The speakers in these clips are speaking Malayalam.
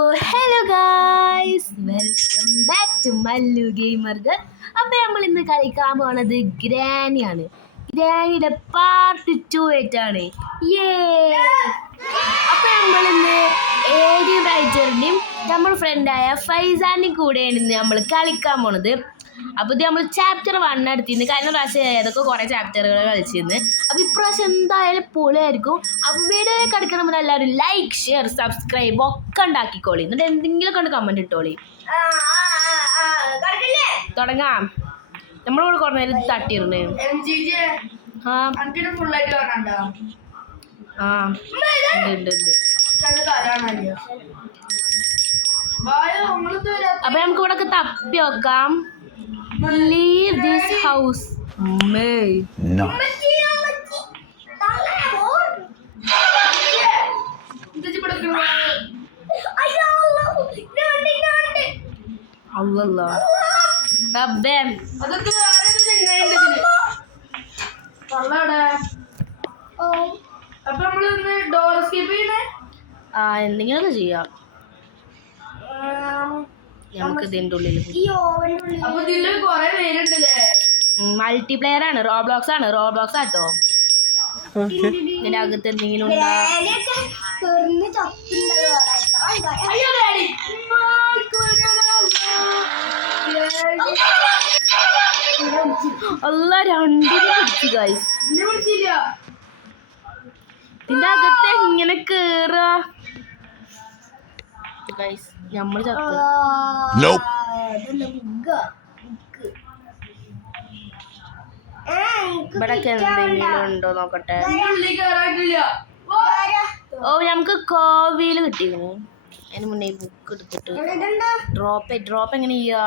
Hello guys, welcome back to Mallu gamer girl. അപ്പോൾ നമ്മൾ ഇന്ന് കളിക്കാൻ പോണത് ഗ്രാനിയാണ്. ഗ്രാനിയുടെ പാർട്ട് 2 ആയിട്ടാണ്. അപ്പോൾ നമ്മളിന്ന് AD റൈറ്ററിൻ്റെയും നമ്മുടെ ഫ്രണ്ടായ ഫൈസാൻ്റെയും കൂടെയാണ് ഇന്ന് നമ്മൾ കളിക്കാൻ പോണത്. അപ്പോൾ ഇത് നമ്മൾ ചാപ്റ്റർ 1 എടുത്തിരുന്നു. കഴിഞ്ഞ പ്രാവശ്യം ഏതൊക്കെ കുറേ ചാപ്റ്ററുകൾ കളിച്ചിരുന്നു. അപ്പോൾ ഇപ്രാവശ്യം എന്തായാലും പൊളിയായിരിക്കും. അപ്പോൾ വീഡിയോ കിടക്കണം എല്ലാവരും ലൈക്ക്, ഷെയർ, സബ്സ്ക്രൈബ് ഒക്കെ ഉണ്ടാക്കിക്കോളി. എന്നിട്ട് എന്തെങ്കിലും കൊണ്ട് കമൻറ്റ് ഇട്ടോളി. തുടങ്ങാം. നമ്മളോട് കുറേ നേരം തട്ടിയിരുന്നു. അപ്പൊ നമുക്ക് ഇവിടെ തപ്പി നോക്കാം. Leave this house. No. Allah. Rabben. അപ്പൊ നമ്മള് ഡോർ സ്കിപ്പ് ചെയ്യണേ. എന്തെങ്കിലുമൊക്കെ ചെയ്യാം. നമുക്ക് ഇതിൻ്റെ ഉള്ളിൽ മൾട്ടിപ്ലെയർ ആണ്, റോബ്ലോക്സ് ആട്ടോ. ഇതിന്റെ അകത്ത് എന്തെങ്കിലും ഇതിന്റെ അകത്ത് എങ്ങനെ കേറാ ഗൈസ്? നമ്മൾ ചത്ത് ഇവിടൊക്കെ എന്തെങ്കിലും ഉണ്ടോ നോക്കട്ടെ. ഓ, നമുക്ക് കോവില് കിട്ടിയിരുന്നു. അതിന് മുന്നേ ബുക്ക് എടുത്തിട്ട് ഡ്രോപ്പ് എങ്ങനെ ചെയ്യാ?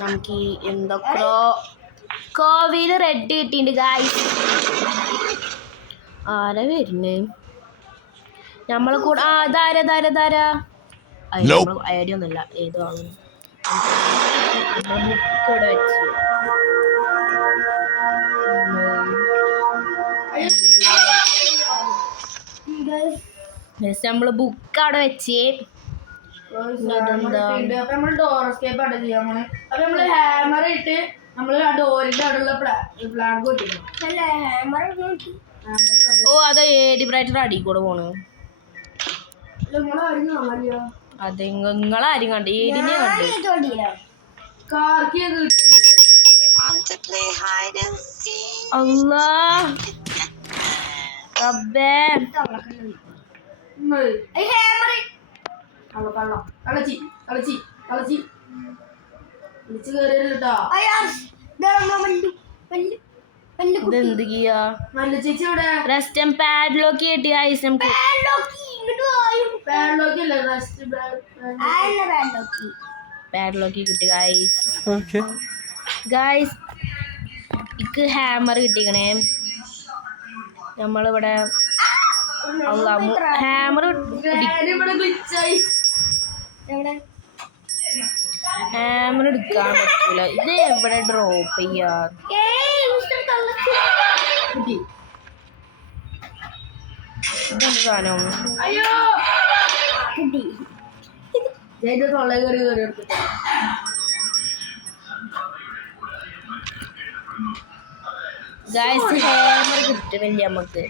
നമുക്ക് എന്തൊക്കെയോ കോവില് റെഡ് കിട്ടിയിട്ടുണ്ട് ഗായ്സ്. ആരാ വരുന്നേ? നമ്മളെ കൂടെ ധാര ഐഡിയ ഒന്നുമില്ല. ഏതോ ആണ് ബുക്ക് ഇവിടെ വെച്ചു. നമ്മള് ബുക്ക് അവിടെ വെച്ച് അത് AD റൈറ്റർ അടി കൂടെ പോണ്. അതെ, നിങ്ങളാരും കണ്ട് ഏടിനെ കണ്ട്. അല്ലാ ഇതെന്ത് ചെയ്യാ? റെസ്റ്റം പാഡ്ലോക്ക് കിട്ടി ഗൈസ്. നമുക്ക് പാഡ്ലോക്ക് കിട്ടി ഗൈസ്. ഇക്ക് ഹാമർ കിട്ടിക്കണേ. നമ്മളിവിടെ ഹാമർ എടുക്കാൻ പറ്റൂല. ഇത് എവിടെ ഡ്രോപ്പ് ചെയ്യാ? ഇതെന്ത് സാധനം? ഗൈസ്, ഹാമർ കിട്ടുന്നില്ല നമുക്ക്.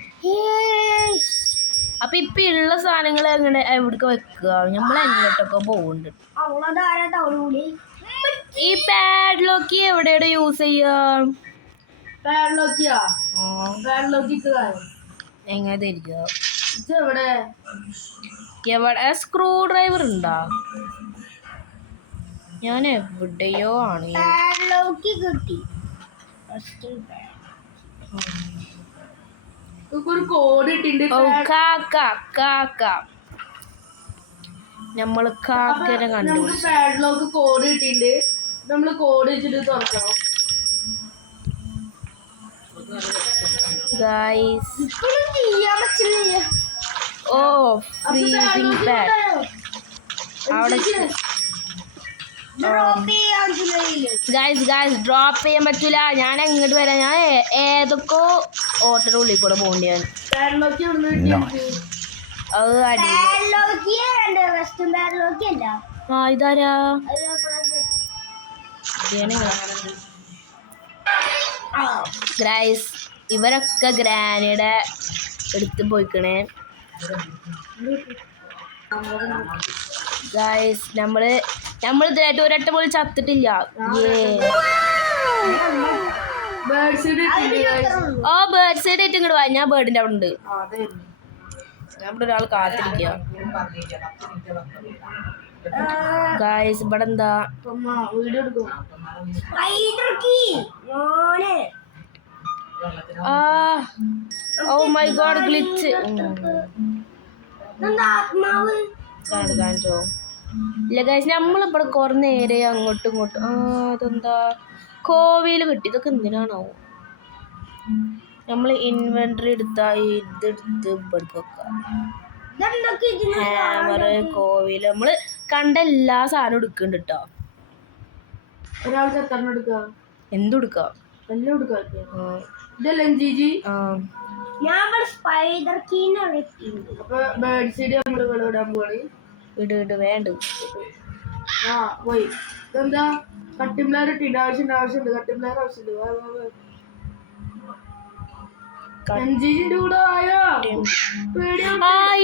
അപ്പൊ ഇപ്പൊ ഉള്ള സാധനങ്ങൾ എങ്ങനെ എവിടേക്ക് വെക്കുക? നമ്മൾ എങ്ങോട്ടൊക്കെ പോകുന്നുണ്ട്. ഈ പാഡ്ലോക്ക് എവിടെയാണ് യൂസ് ചെയ്യാ? എങ്ങനെ തിരിക്കുക? എവിടെ സ്ക്രൂ ഡ്രൈവർ ഉണ്ടാ? ഞാൻ എവിടെയോ ആണ്. നമ്മള് കാക്കനെ കണ്ടു. കോഡ് കിട്ടിണ്ട്. നമ്മള് കോഡ് വെച്ചിട്ട് തുറക്കണം ഗൈസ്. ഓ, ഫ്രീസിംഗ് പാഡ് അവിടെ ഗൈസ് ഡ്രോപ്പ് ചെയ്യാൻ പറ്റൂല. ഞാൻ എങ്ങോട്ട് വരാം? ഞാൻ ഏതൊക്കെ ഓട്ടയുടെ ഉള്ളിൽ കൂടെ പോകേണ്ടിയാണ്. പാഡ്ലോക്ക് എവിടുന്ന് കിട്ടി എനിക്ക്? അത് അടി. ആ ഇതാരാ? ഗ്രൈസ് ഇവരൊക്കെ ഗ്രാനിയുടെ എടുത്ത് പോയിക്കണേ. ഗൈസ് നമ്മള് ഇതായിട്ട് ഒരട്ട പോലും ചത്തിട്ടില്ല. ഓ ബേർഡ് സൈഡ് ആയിട്ട് ഇങ്ങോട്ട് വാ. ഞാൻ ബേർഡിന്റെ അവിടെ ഉണ്ട്. നമ്മുടെ ഒരാൾ കാത്തിരിക്കുക. ഗൈസ് ഇവിടെ എന്താ? Oh my God glitch. കാണിച്ചോ? ഇല്ല ഗൈസ് നമ്മളിവിടെ കുറെ നേരെ അങ്ങോട്ടും ഇങ്ങോട്ടും. അതെന്താ കോവില് കിട്ടി? ഇതൊക്കെ എന്തിനാണോ? നമ്മൾ ഇൻവെന്ററി എടുത്താ ഇതെടുത്ത് വെക്കാം. ഹാമറ് കോവില് നമ്മള് കണ്ട എല്ലാ സാധനവും എടുക്കുന്നുണ്ട് കേട്ടോ. എന്തെടുക്കാം? ഇട് വേണ്ട.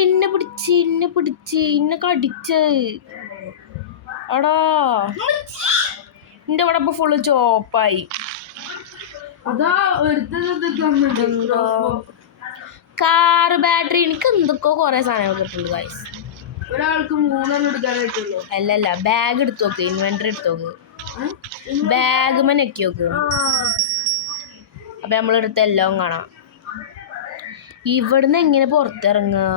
ഇന്നെ പിടിച്ച് ഇന്നെ കടിച്ച്. അടാ എന്റെ അവിടെ ഇപ്പൊ ഫുള്ള് ചോപ്പായി. കാറ് ബാറ്ററി എനിക്ക് എന്തൊക്കെയോ കൊറേ സാധനങ്ങൾ കിട്ടുന്നുണ്ട് ഗൈസ്. ഒരാൾക്ക് 3 എടുക്കാൻ പറ്റുള്ളൂ. അല്ലല്ല ബാഗ് എടുത്തു നോക്ക്. ഇൻവെന്ററി എടുത്തു നോക്ക്. ബാഗ് നെക്കി നോക്ക്. അപ്പൊ നമ്മളെടുത്ത എല്ലാം കാണാം. ഇവിടുന്ന് എങ്ങനെ പുറത്തിറങ്ങുക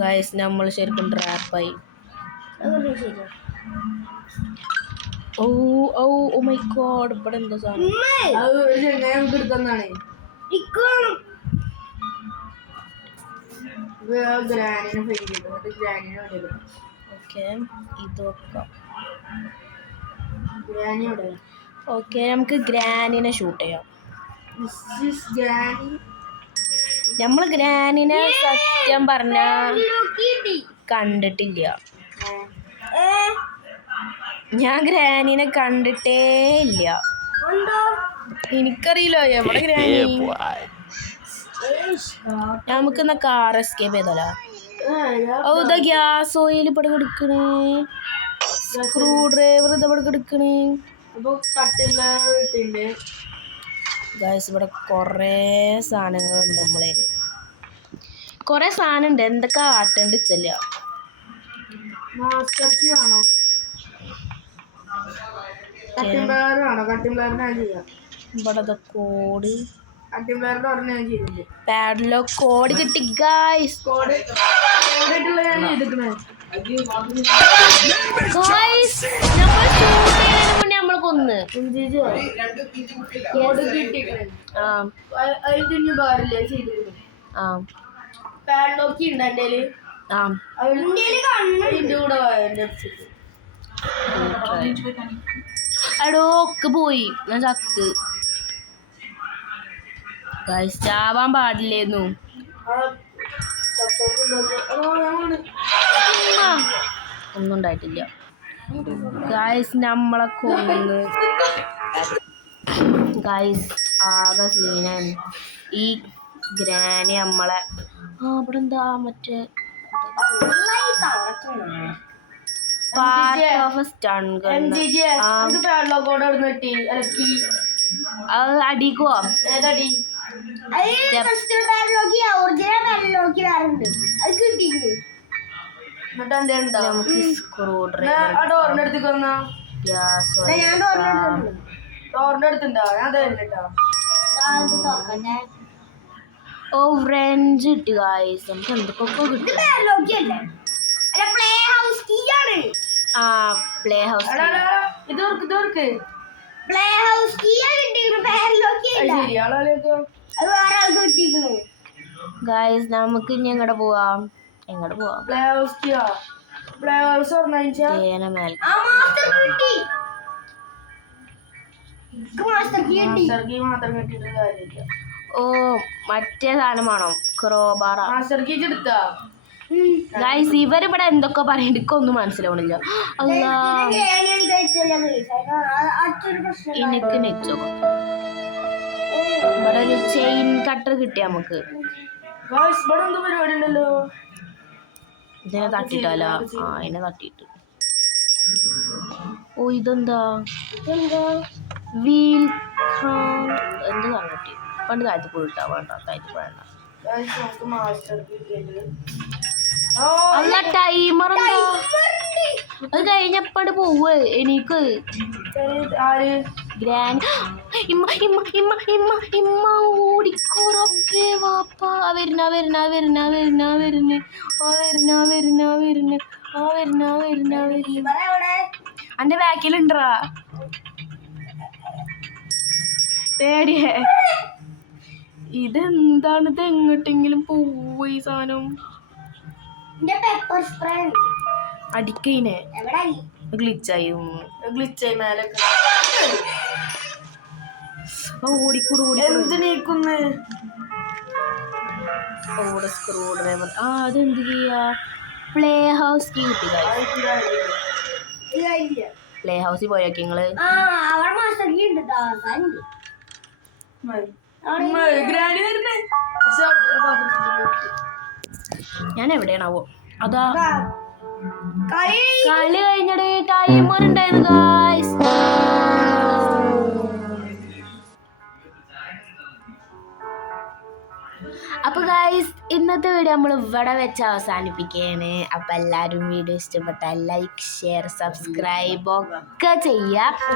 ഗൈസ്? നമ്മൾ ശരിക്കും ട്രാപ്പായി. ഓ ഓ ഓ മൈ ഗോഡ് ഇവിടെ എന്താ സാധനം? ഓക്കെ ഓക്കെ നമുക്ക് ഗ്രാനിനെ ഷൂട്ട് ചെയ്യാം. നമ്മള് ഗ്രാനിനെ സത്യം പറഞ്ഞ കണ്ടിട്ടില്ല. ഞാൻ ഗ്രാനിനെ കണ്ടിട്ടേ ഇല്ല. എനിക്കറിയില്ലോ എവിടെ ഗ്രാനി. നമുക്കെന്നാ കാർ എസ്കേപ്പ് ചെയ്താലോ? ഓ ഇതാ ഗ്യാസ് ഓയിൽ ഇവിടെ എടുക്കണേ. സ്ക്രൂ ഡ്രൈവർ ഇതവിടെ എടുക്കണേ. ഗൈസ് ഇവിടെ കൊറേ സാധനങ്ങളുണ്ട്. നമ്മളെ കൊറേ സാധനം ഉണ്ട്. എന്തൊക്കെ ആട്ടണ്ട് വെച്ചല്ല. ഇവിടെ കോഡ് പാഡിലോ കോഡ് കിട്ടി ഗൈസ്. നമ്മൾ കൊന്ന് എടോ ഒക്കെ പോയി. ഞാൻ ചത്ത് ഗൈസ്. ചാവാൻ പാടില്ലായിരുന്നു. ഒന്നും ഉണ്ടായിട്ടില്ല ഗൈസ്. നമ്മളെ കൊന്ന് ഗൈസ്. ആകെ സീനാണ് ഈ ഗ്രാനി നമ്മളെ. ഇവിടെ എന്താ മറ്റേ പാർട്ട് ഓഫ് സ്റ്റൺ ഗൺ. അത് അടിക്കുവോ? ഏതടി? നമുക്ക് സ്ക്രൂ ഡ്രൈവർ ഓ ഫ്രഞ്ച് കിട്ടി ഗൈസ്. നമുക്ക് എന്തൊക്കെ കിട്ടി. ആ പ്ലേ ഹൗസ് ഗൈസ്. നമുക്ക് ഇനി എങ്ങോട്ട് പോവാം? എങ്ങോട്ട് പോവാം? മാസ്റ്റർ കീ മാത്രം കിട്ടിയിട്ട് കാര്യമില്ല. ഓ മറ്റേ സാധനം വേണം ക്രോബാറ. മാസ്റ്റർ കീ എടുത്താ ഗൈസ് ഇവരിവിടെ എന്തൊക്കെ പറയണ്ട എനിക്കൊന്നും മനസ്സിലാവണില്ല. അല്ലാ എനിക്ക് നെച്ചോ ഇവിടെ ഒരു ചെയിൻ കട്ടർ കിട്ടിയ നമുക്ക് ഗായ്സ് ഇവിടെ എന്തോ പരിപാടി ഉണ്ടല്ലോ. ഇതിനെ തട്ടിട്ടല്ല അതിനെ തട്ടിട്ട്. ഓ ഇതെന്താ വീൽ എന്ത് തട്ടി പണ്ട് താഴ്ത്തി പോയിട്ടാ വേണ്ട താഴ്ത്തി പോയണ്ട. ഗായ്സ് നമുക്ക് മാസ്റ്റർ കീ കിട്ടിയിട്ടുണ്ട്. അല്ല ടൈമർ എന്താ അത് കഴിഞ്ഞപ്പോട് പോവ് എനിക്ക് ആര് ഗ്രാൻഡ് ഇമ്മ ഇമ്മ ഇമ്മ ഇമ്മ ഇമ്മ ഓടിക്കോറപ്പേ വാപ്പാ വരുന്ന വരുന്ന വരുന്ന വരുന്ന വരുന്ന വരുന്ന വരുന്ന വരുന്ന വരുന്ന വരുന്ന വരുന്ന അന്റെ ബാക്കിലുണ്ടാ പേടിയേ. ഇതെന്താണ് ഇത് എങ്ങോട്ടെങ്കിലും പോയി സാധനം അടിക്കൈനെ ഗ്ലിച്ചായി ഗ്ലിച്ചായി മേലെ ഓടിക്കൂട് എന്ത് നീക്കുന്നു. ഓടെ സ്ക്രൂ ഡ്രൈവർ അതെന്ത് ചെയ്യാ പ്ലേ ഹൗസ് കീ കിട്ടി. പ്ലേ ഹൗസിൽ പോയൊക്കെ നിങ്ങള് ഞാൻ എവിടെയാണാവോ അതാ കളി കഴിഞ്ഞടേ ടൈമർ ഉണ്ടായിരുന്നു ഗായ്സ്. അപ്പൊ ഗായ്സ് ഇന്നത്തെ വീഡിയോ നമ്മൾ ഇവിടെ വെച്ച് അവസാനിപ്പിക്കുകയാണ്. അപ്പൊ എല്ലാവരും വീഡിയോ ഇഷ്ടപ്പെട്ടാൽ ലൈക്ക് ഷെയർ സബ്സ്ക്രൈബ് ഒക്കെ ചെയ്യുക.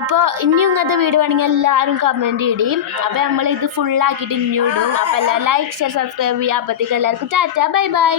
അപ്പോൾ ഇനി ഇങ്ങനത്തെ വീഡിയോ വേണമെങ്കിൽ എല്ലാവരും കമൻറ്റ് ഇടും. അപ്പോൾ നമ്മൾ ഇത് ഫുള്ളാക്കിയിട്ട് ഇനി ഇടും. അപ്പോൾ എല്ലാവരും ലൈക്ക് ഷെയർ സബ്സ്ക്രൈബ് ചെയ്യുക. അപ്പോഴത്തേക്ക് എല്ലാവർക്കും ടാറ്റ ബൈ ബൈ.